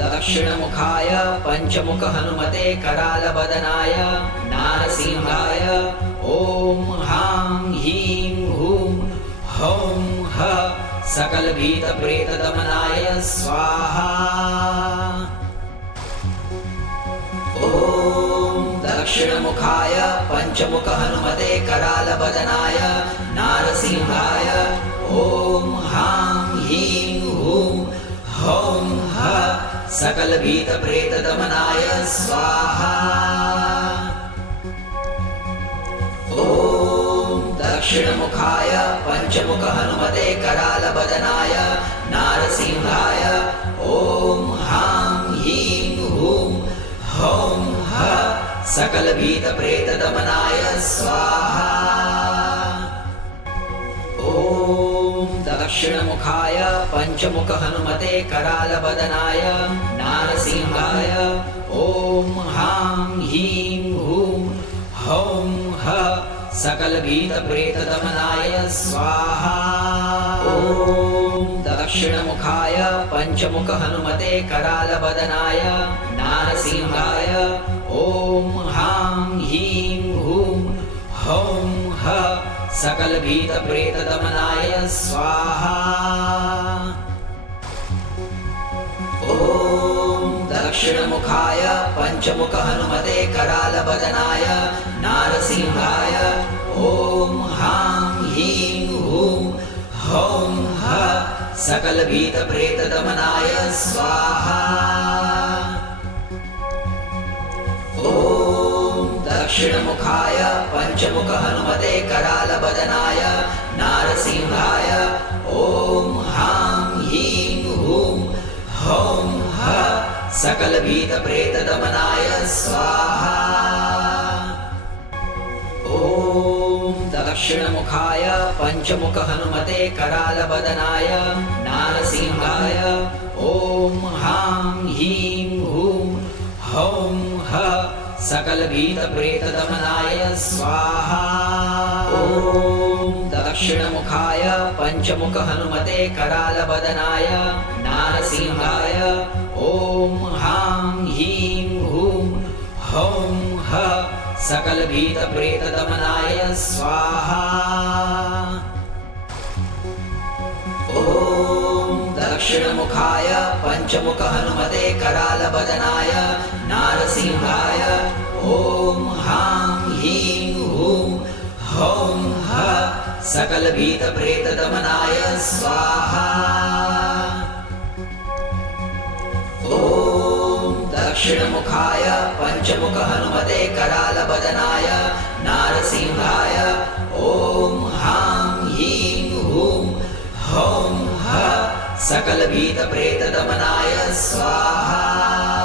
दक्षिणमुखाय पंचमुख हनुमते करालवदनाय नारसिंहाय ॐ हां ह्रीं हूं हौं ह सकलभीतप्रेतदमनाय स्वाहा। दक्षिणमुखाय पंचमुख हनुमते करालवदनाय नारसिंहाय ॐ हां ह्रीं हूं हौं ह सकलभीतप्रेतदमनाय स्वाहा। दक्षिणमुखाय पंचमुख हनुमते करालवदनाय नारसिंहाय ॐ हां ह्रीं हूं हौं ह सकलभीतप्रेतदमनाय स्वाहा। दक्षिणमुखाय पंचमुख हनुमते करालवदनाय नारसिंहाय ॐ हां ह्रीं हूं हौं ह सकलभीतप्रेतदमनाय स्वाहा। दक्षिणमुखाय पंचमुख हनुमते करालवदनाय नारसिंहाय ॐ हां ह्रीं हूं हौं ह सकलभीतप्रेतदमनाय स्वाहा। दक्षिणमुखाय पंचमुख हनुमते करालवदनाय नारसिंहाय ॐ हां ह्रीं हूं हौं ह सकलभीतप्रेतदमनाय स्वाहा। दक्षिणमुखाय पंचमुख हनुमते करालवदनाय नारसिंहाय ॐ हां ह्रीं हूं हौं ह सकलभीतप्रेतदमनाय स्वाहा। दक्षिणमुखाय पंचमुख हनुमते करालवदनाय नारसिंहाय ॐ हां ह्रीं हूं हौं ह सकलभीतप्रेतदमनाय स्वाहा। दक्षिणमुखाय पंचमुख हनुमते करालवदनाय नारसिंहाय ॐ हां ह्रीं हूं हौं ह सकलभीतप्रेतदमनाय स्वाहा। दक्षिणमुखाय पंचमुख हनुमते करालवदनाय नारसिंहाय ॐ हां ह्रीं हूं हौं ह सकलभीतप्रेतदमनाय स्वाहा। दक्षिणमुखाय पंचमुख हनुमते करालवदनाय नारसिंहाय ॐ हां ह्रीं हूं हौं ह सकलभीतप्रेतदमनाय स्वाहा।